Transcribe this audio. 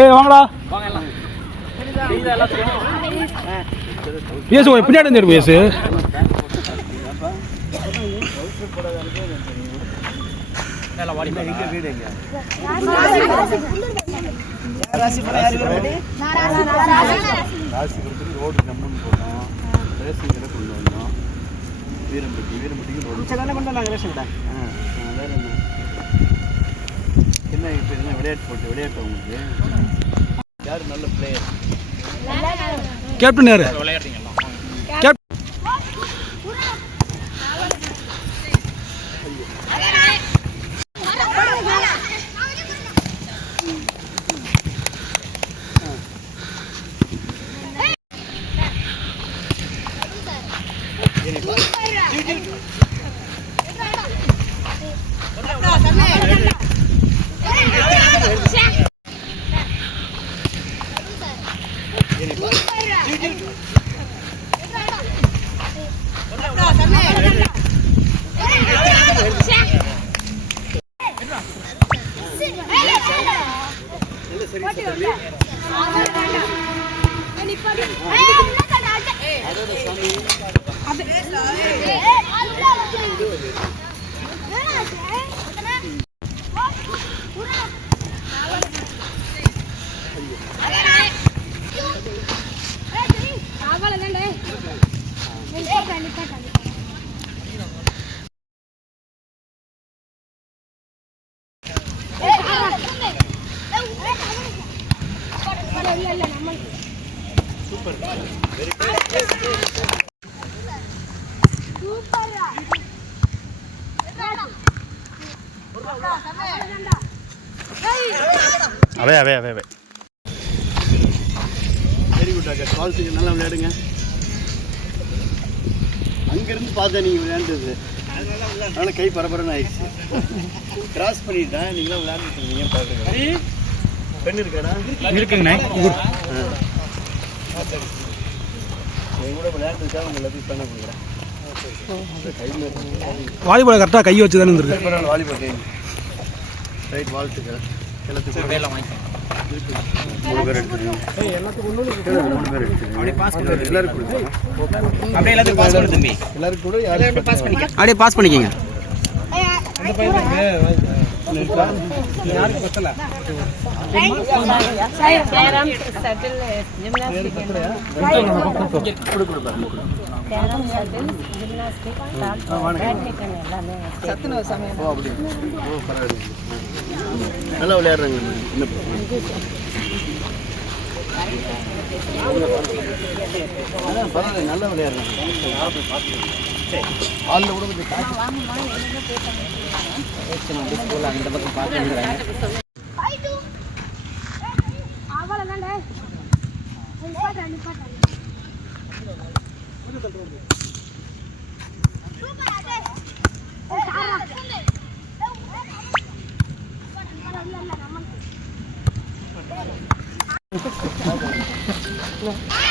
ஏய் வாங்கடா பேசு பின்னாடி வந்து பேசு ராசிபுரத்துக்கு ரோடு ஜம்முன்னு போட்டோம், ரேஷன் கடை கொண்டு வந்தோம், வீரம்பட்டிக்கு ரோடு கொண்டு வந்தாங்க ரேஷன் கடை. வேறு என்ன இப்போ என்ன விளையாட்டு உங்களுக்கு யார் நல்ல பிளேயர்? கேப்டன் யாரு? விளையாடுறீங்களா? வெரி குட் ஆகாஷ், வாழ்த்துக்கு நல்லா விளையாடுங்க. அங்கேருந்து பார்த்தா நீங்கள் விளையாண்டுது அதனால் கை பரபரன்னு ஆயிடுச்சு. கிராஸ் பண்ணிட்டேன், நீங்களாம் விளையாண்டுட்டு இருந்தீங்க. பார்த்துங்க, பெண் இருக்காடா? இருக்குங்கண்ணே. என் கூட விளையாண்டுருக்கா உங்க எல்லாத்தையும் பண்ண கொடுக்குறேன். வாலிபால் கரெக்டாக கை வச்சு தானே இருந்திருக்கு. Volleyball time right. வாழ்த்துக்கள் எல்லாத்துக்கும். மூணு பேர் எடுத்துருக்கீங்க. எல்லாருக்கும் கூட அப்படியே பாஸ் பண்ணிக்கங்க. நல்லா விளையாடுறாங்க. பரவாயில்ல, நல்லா விளையாடுறாங்க. ஆளில் கூட கொஞ்சம் அந்த பக்கம் பார்த்து No.